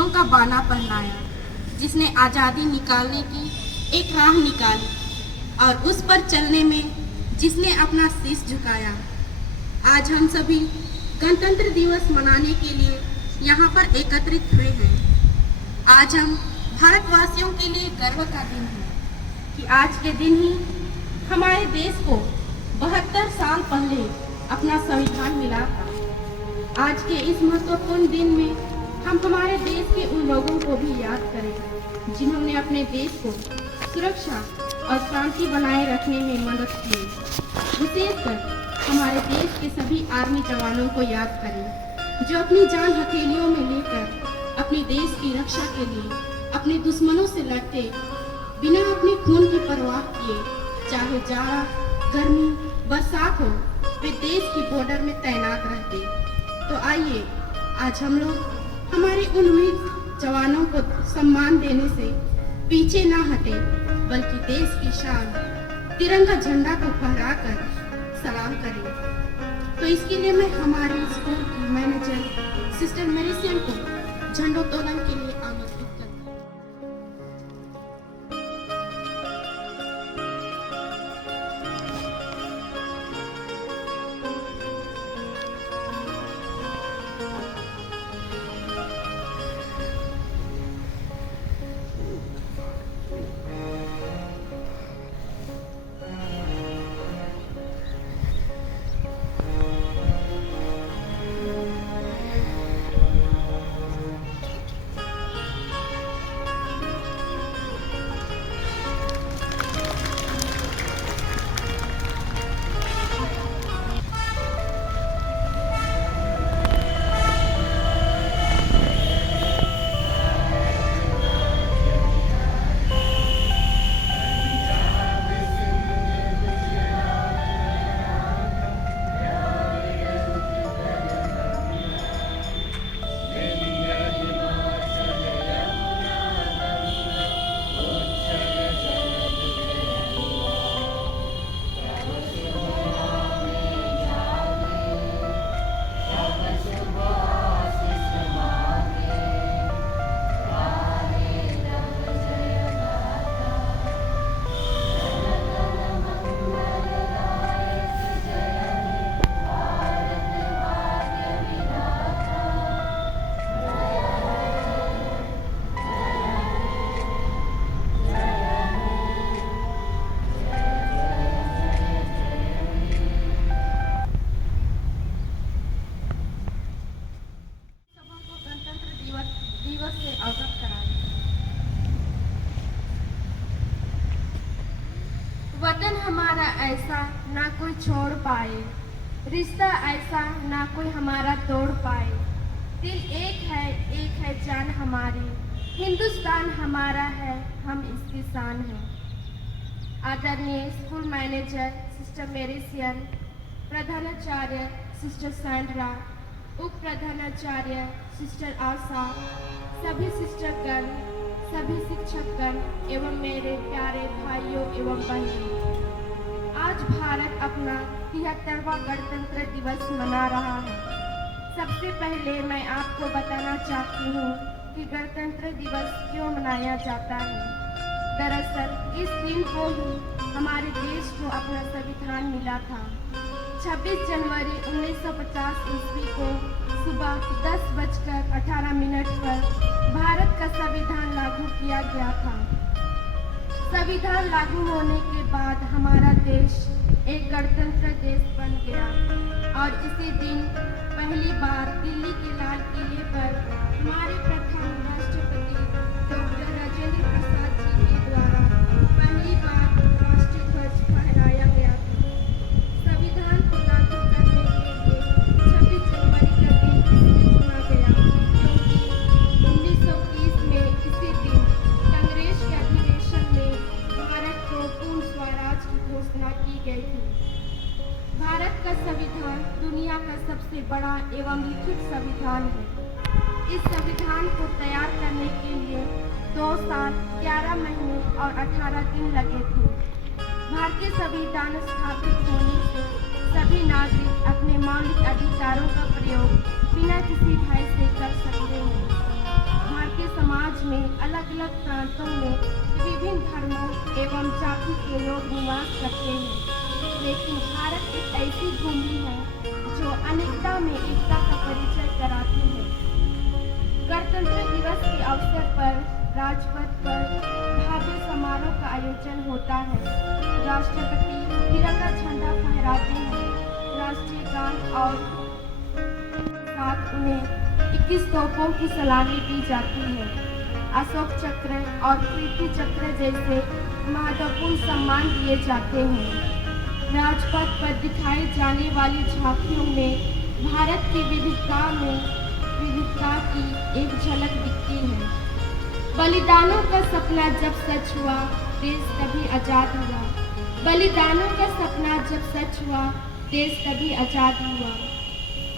तीरों का बाना पहनाया, जिसने आज़ादी निकालने की एक राह निकाली और उस पर चलने में जिसने अपना शीश झुकाया। आज हम सभी गणतंत्र दिवस मनाने के लिए यहाँ पर एकत्रित हुए हैं। आज हम भारतवासियों के लिए गर्व का दिन है कि आज के दिन ही हमारे देश को 72 साल पहले अपना संविधान मिला था। आज के इस महत्वपूर्ण दिन में हम हमारे देश के उन लोगों को भी याद करें जिन्होंने अपने देश को सुरक्षा और शांति बनाए रखने में मदद की। विशेषकर हमारे देश के सभी आर्मी जवानों को याद करें जो अपनी जान हथेलियों में लेकर अपने देश की रक्षा के लिए अपने दुश्मनों से लड़ते बिना अपने खून की परवाह किए, चाहे जाड़ा, गर्मी, बरसात हो, वे देश की बॉर्डर में तैनात रहते। तो आइए आज हम लोग हमारे उन वीर जवानों को सम्मान देने से पीछे ना हटे, बल्कि देश की शान तिरंगा झंडा को फहराकर सलाम करें। तो इसके लिए मैं हमारे स्कूल की मैनेजर सिस्टर मेरिसियन को झंडोत्तोलन के लिए आमंत्रित करती हूँ। वतन हमारा ऐसा ना कोई छोड़ पाए, रिश्ता ऐसा ना कोई हमारा तोड़ पाए। दिल एक है जान हमारी, हिंदुस्तान हमारा है, हम इसकी शान हैं। आदरणीय स्कूल मैनेजर सिस्टर मेरिसियन, प्रधानाचार्य सिस्टर सैंड्रा, उप प्रधानाचार्य सिस्टर आशा, सभी सिस्टरगण, सभी शिक्षकगण एवं मेरे प्यारे भाइयों एवं बहनों, आज भारत अपना 73वां गणतंत्र दिवस मना रहा है। सबसे पहले मैं आपको बताना चाहती हूँ कि गणतंत्र दिवस क्यों मनाया जाता है। दरअसल इस दिन को ही हमारे देश को अपना संविधान मिला था। 26 जनवरी 1950 ईस्वी को सुबह 10:18 पर भारत का संविधान लागू किया गया था। संविधान लागू होने के बाद हमारा देश एक गणतंत्र देश बन गया और इसी दिन पहली बार दिल्ली के लाल किले पर हमारे प्रथम राष्ट्रपति डॉक्टर राजेंद्र प्रसाद जी के द्वारा पहली बार राष्ट्रीय ध्वज फहराया गया था। संविधान को लागू करने के लिए 26 जनवरी का दिन इसलिए चुना गया क्योंकि 1930 में इसी दिन कांग्रेस के अधिवेशन में भारत को पूर्ण स्वराज की घोषणा की गई थी। भारत का संविधान दुनिया का सबसे बड़ा एवं लिखित संविधान है। इस संविधान को तैयार करने के लिए 2 साल 11 महीने और 18 दिन लगे थे। भारतीय संविधान स्थापित होने से सभी नागरिक अपने मौलिक अधिकारों का प्रयोग बिना किसी भय से कर सकते हैं। भारतीय के समाज में अलग अलग प्रांतों में विभिन्न धर्मों एवं जाति के लोग निवास करते हैं, लेकिन भारत एक ऐसी भूमि है जो अनेकता में एकता का परिचय कराती है। गणतंत्र दिवस के अवसर पर राजपथ पर भव्य समारोह का आयोजन होता है। राष्ट्रपति तिरंगा झंडा फहराते हैं, राष्ट्रीय गान और साथ उन्हें 21 तोपों की सलामी दी जाती है। अशोक चक्र और कीर्ति चक्र जैसे महत्वपूर्ण सम्मान दिए जाते हैं। राजपथ पर दिखाई जाने वाली झांकियों में भारत की विविधता की एक झलक दिखती है। बलिदानों का सपना जब सच हुआ, देश तभी आजाद हुआ। बलिदानों का सपना जब सच हुआ, देश तभी आजाद हुआ।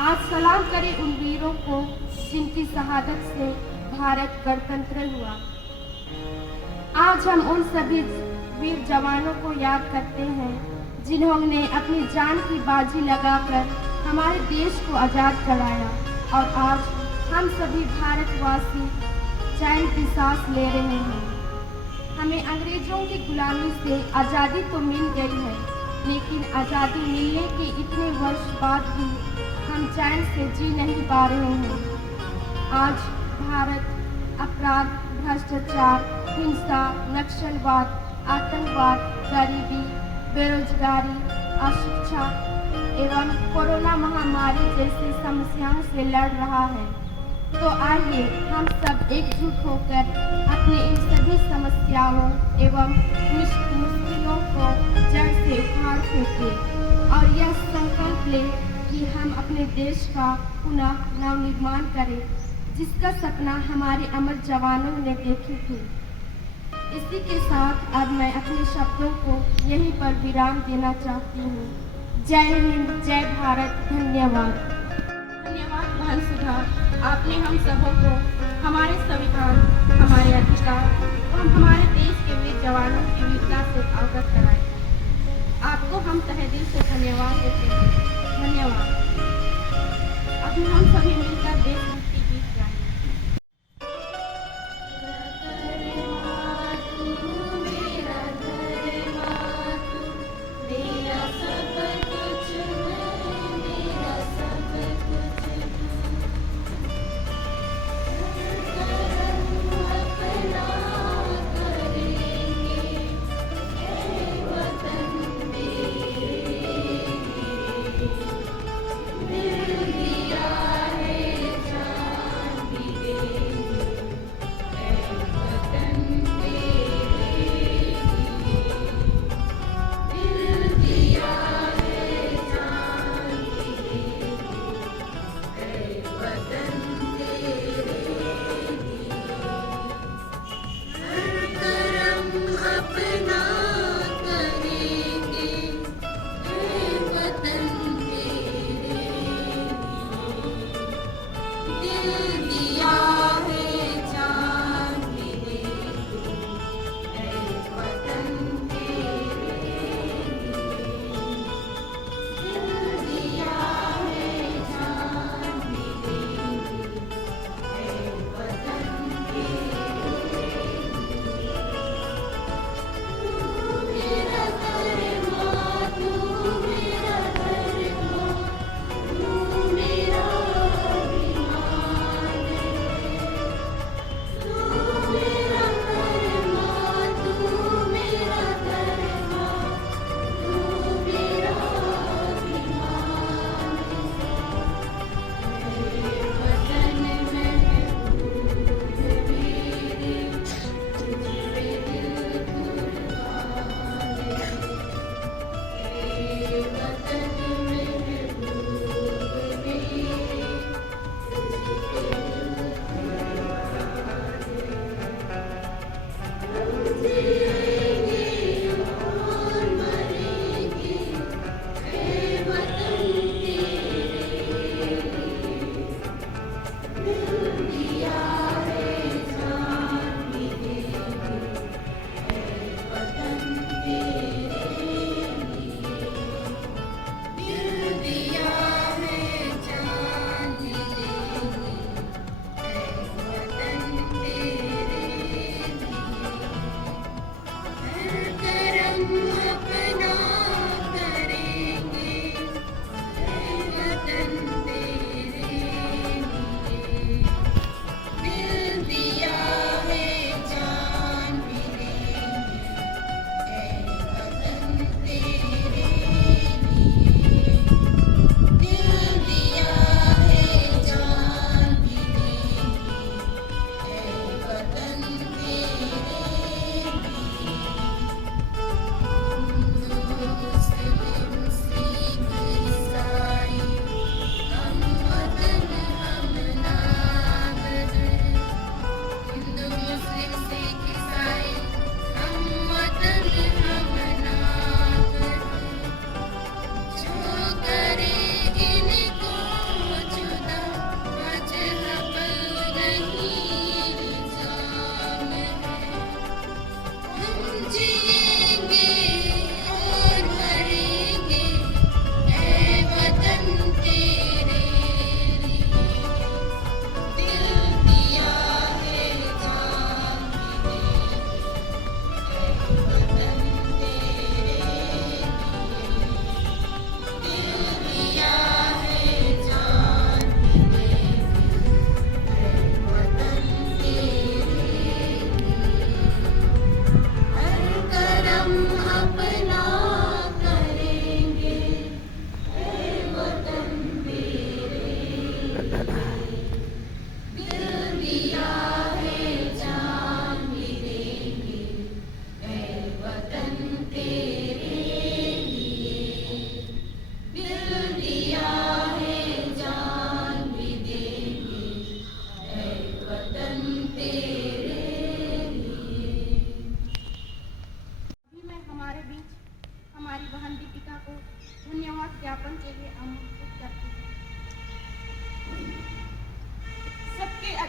आज सलाम करें उन वीरों को जिनकी शहादत से भारत गणतंत्र हुआ। आज हम उन सभी वीर जवानों को याद करते हैं जिन्होंने अपनी जान की बाजी लगाकर हमारे देश को आज़ाद कराया, और आज हम सभी भारतवासी चैन की सांस ले रहे हैं। हमें अंग्रेजों की गुलामी से आज़ादी तो मिल गई है, लेकिन आज़ादी मिलने के इतने वर्ष बाद भी हम चैन से जी नहीं पा रहे हैं। आज भारत अपराध, भ्रष्टाचार, हिंसा, नक्सलवाद, आतंकवाद, गरीबी, बेरोजगारी, अशिक्षा एवं कोरोना महामारी जैसी समस्याओं से लड़ रहा है। तो आइए हम सब एकजुट होकर अपनी इन सभी समस्याओं एवं मुश्किलों को जड़ से उखाड़ फेंकें और यह संकल्प लें कि हम अपने देश का पुनः नवनिर्माण करें, जिसका सपना हमारे अमर जवानों ने देखे थे। इसी के साथ अब मैं अपने शब्दों को यहीं पर विराम देना चाहती हूँ। जय हिंद, जय भारत, धन्यवाद। धन्यवाद बहन सुधा, आपने हम सबों को हमारे संविधान, हमारे अधिकार एवं हमारे देश के वीर जवानों की वीरता से अवगत कराया। आपको हम तहे दिल से धन्यवाद देते हैं। धन्यवाद। अभी हम सभी मिलकर देशभक्ति गीत गाएंगे।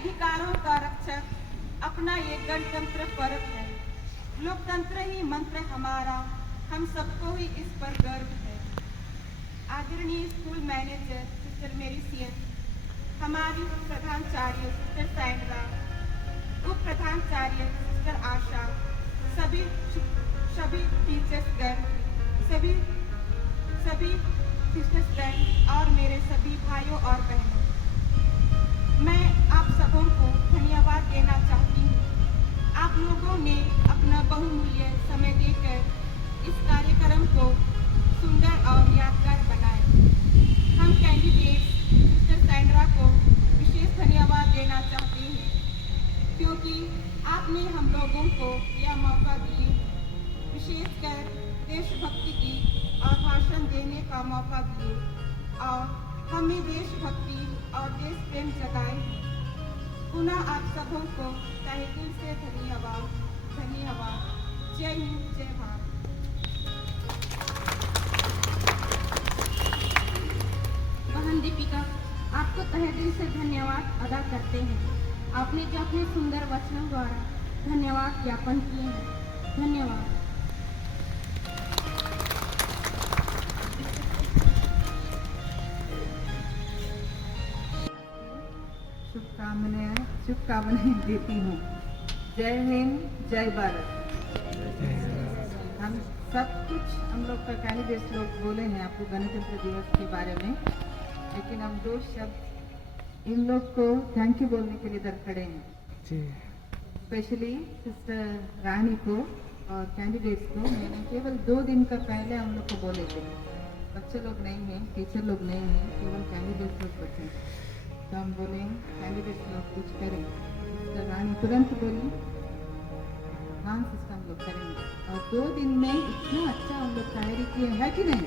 अधिकारों का रक्षक, अपना ये गणतंत्र पर्व है। लोकतंत्र ही मंत्र हमारा, हम सबको ही इस पर गर्व है। आदरणीय स्कूल मैनेजर सिस्टर मेरी सीएम, हमारी प्रधानाचार्य सिस्टर सैंड्रा, उप प्रधानाचार्य सिस्टर आशा, सभी टीचर्सगण, सभी सिस्टर्सगण और मेरे सभी भाइयों और बहनों, मैं आप सबों को धन्यवाद देना चाहती हूँ। आप लोगों ने अपना बहुमूल्य समय देकर इस कार्यक्रम को सुंदर और यादगार बनाए। हम कैंडिडेट सिस्टर सैंड्रा को विशेष धन्यवाद देना चाहते हैं, क्योंकि आपने हम लोगों को यह मौका दिए, विशेषकर देशभक्ति गीत और भाषण देने का मौका दिए और हमें देशभक्ति और देश प्रेम जगाए। पुनः आप सबों को तहे दिल से धन्यवाद। जय हिंद, जय भारत। बहन दीपिका, आपको तहे दिल से धन्यवाद अदा करते हैं। आपने जो अपने सुंदर वचनों द्वारा धन्यवाद ज्ञापन किए हैं। धन्यवाद। शुभकामनाएं देती हूँ। जय हिंद, जय भारत। हम सब कुछ हम लोग का कैंडिडेट्स लोग बोले हैं आपको गणतंत्र दिवस के बारे में, लेकिन हम दो शब्द इन लोग को थैंक यू बोलने के लिए इधर खड़े हैं। स्पेशली सिस्टर रानी को और कैंडिडेट्स को मैंने केवल 2 दिन का पहले हम लोग को बोले थे। बच्चे लोग नहीं हैं, टीचर लोग नहीं हैं, केवल कैंडिडेट्स लोग बचे। तो हम बोले कैंडिडेट्स लोग कुछ करें। सिस्टर रानी तुरंत बोली हाँ सिस्टर हम लोग करेंगे, और 2 दिन में इतना अच्छा हम लोग तैयारी किए है कि नहीं।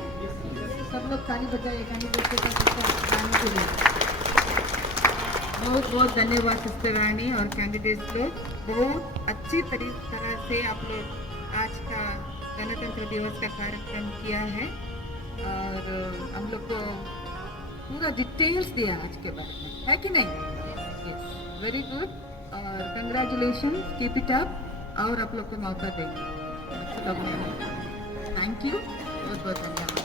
सब लोग ताली बजाए कैंडिडेट के सिस्टर रानी के लिए। बहुत बहुत धन्यवाद सिस्टर रानी और कैंडिडेट्स लोग, बहुत अच्छी तरह से आप लोग आज का गणतंत्र दिवस का कार्यक्रम किया है और हम लोग को पूरा डिटेल्स दिया आज के बारे में, है कि नहीं। यस, वेरी गुड और कंग्रेचुलेशन, कीप इट अप और आप लोग को मौका देंगे। थैंक यू, बहुत बहुत धन्यवाद।